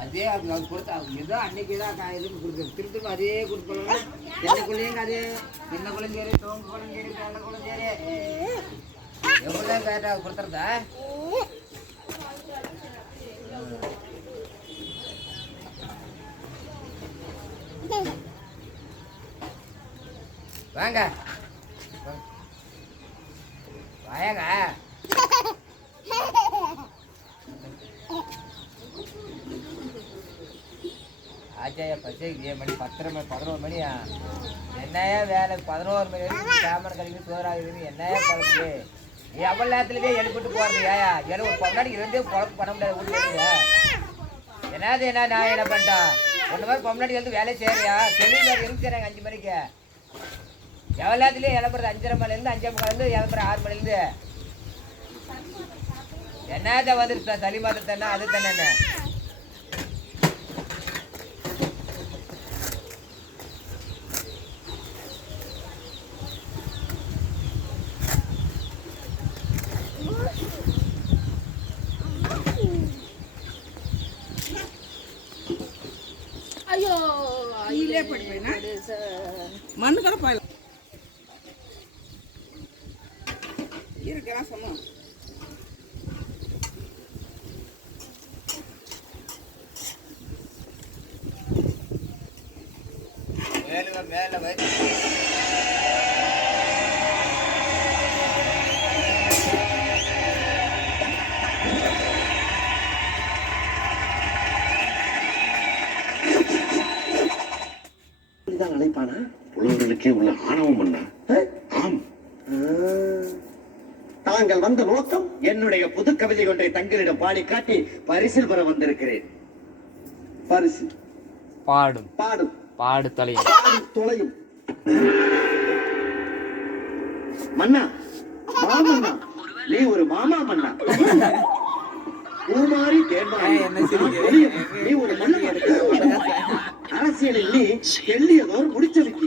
அதே அது கொடுத்தா இதுதான் அன்னைக்கு தான் இதுன்னு கொடுக்குறது திருட்டு அதே கொடுக்கலாம். என்னக்குள்ளேயும் அதே என்னக்குள்ளும் சரி தோங்குக்குள்ளும் சரி வெள்ளக்குள்ளும் சரி எவ்வளோ கேட்டா கொடுத்துருதா. வாங்க வாங்க ஆச்சாயா பச்சைக்கு மணி 11 மணியா என்னையா வேலை 11 மணி வரைக்கும் கேமரா கழிவு சோறாகுது என்னையா குழம்பு நீ அவ்வளோ நேரத்துலயே எழுப்பிட்டு போறது ஏயா எழு பொன்னாடி இருந்தே குழம்பு பண்ண முடியாது வீட்டு என்னது என்ன நான் என்ன பண்ணிட்டேன் ஒன்று மாதிரி பொன்னாடி வந்து வேலை செய்யறியா செல்வி மாதிரி எழுந்துறாங்க 5 மணிக்கு எவ்வளோ நேரத்துலயே இளம்புறது 5:30 மணிலேருந்து 5:45 இளம்புற 6 மணிலேருந்து என்னதான் வந்துருச்சா சளி மாத்திரம் தானே அது தானே. ஐயோ கீழே படுவேனா மண்ணு கூட பாயல இருக்கலாம் சொன்னோம். மேல வை அழைப்பானா புலவர்களுக்கே உள்ள ஆணவம் பண்ணா. ஆம், தாங்கள் வந்த நோக்கம் என்னுடைய புது கவிதை ஒன்றை தங்களிடம் பாடி காட்டி பரிசில் பெற வந்திருக்கிறேன். பரிசு பாடும் பாடும் பாடு தொலையும் பாடி தொலையும். மன்னா மாமன்னா நீ ஒரு மாமா மன்னா பூமாரி தேர்மாரி நீ ஒரு மன்ன அரசியலில் நீ எள்ளியதோர் முடிச்சதுக்கு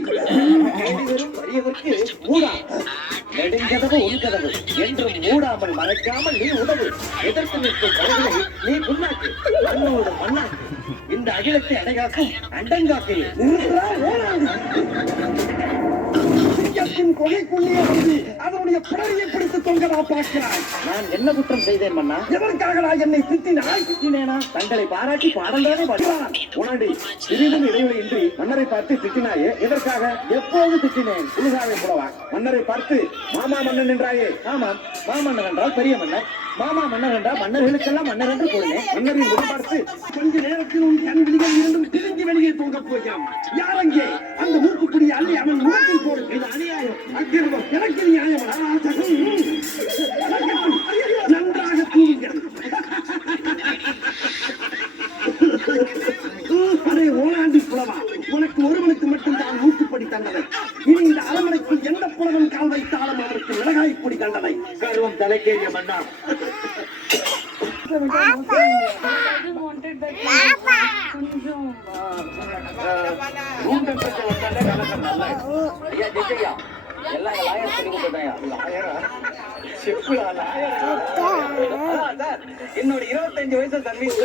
வறியவர்க்கு மூடா நெடுங்கதவு உள்கதவு என்றும் மூடாமல் மறைக்காமல் நீ உதவு எதற்கு நிற்கும் கருவிலை நீ புண்ணாக்கு மண்ணோடு மண்ணாக்கு இந்த அகிலத்தை அடைகாக்கும் அண்டங்காக்கையே கொலைக்குள்ளே வந்து அதனுடைய பிறவியை பிடித்து தொங்கவா பார்க்கிறாய். நான் என்ன குற்றம் செய்தேன் மன்னா? எதற்காக என்னை திட்டினாய்? திட்டினேனா? தங்களை பாராட்டி பாடல்தானே படிவான். உனடி சிறிதும் இடைவெளியின்றி மன்னரை பார்த்து திட்டினாயே எதற்காக? எப்போது திட்டினேன்? உலகாவை புலவா மன்னரை பார்த்து மாமா மன்னன் என்றாயே. ஆமாம், மாமன்னன் என்றால் பெரிய மன்னர், மாமா மன்னர் என்றால் மன்னர்களுக்கெல்லாம் மன்னர் என்று கூறினேன். மன்னரின் முடி பார்த்து கொஞ்ச நேரத்தில் உன் கண் விழிகள் இரண்டும் திரிஞ்சு வெளியே தூங்க போகிறான். யார் அங்கே? அந்த மூக்குக்குடி அள்ளி அவன் முகத்தில் போடு. இது அநியாயம், அக்கிரமம், எனக்கு நியாயம். நன்றாக தூங்குங்கள். அதே ஓராண்டி புலவா, உனக்கு ஒருவனுக்கு மட்டும் தான் மூக்குப்படி தண்டனை. இனி இந்த அரண்மனைக்குள் எந்த புலவன் கால் வைத்தாலும் அவருக்கு மிளகாய்ப்பொடி தண்டனை. கருவம் தலைக்கேறிய மன்னா. என்னோட 25 வயசு சர்வீஸ்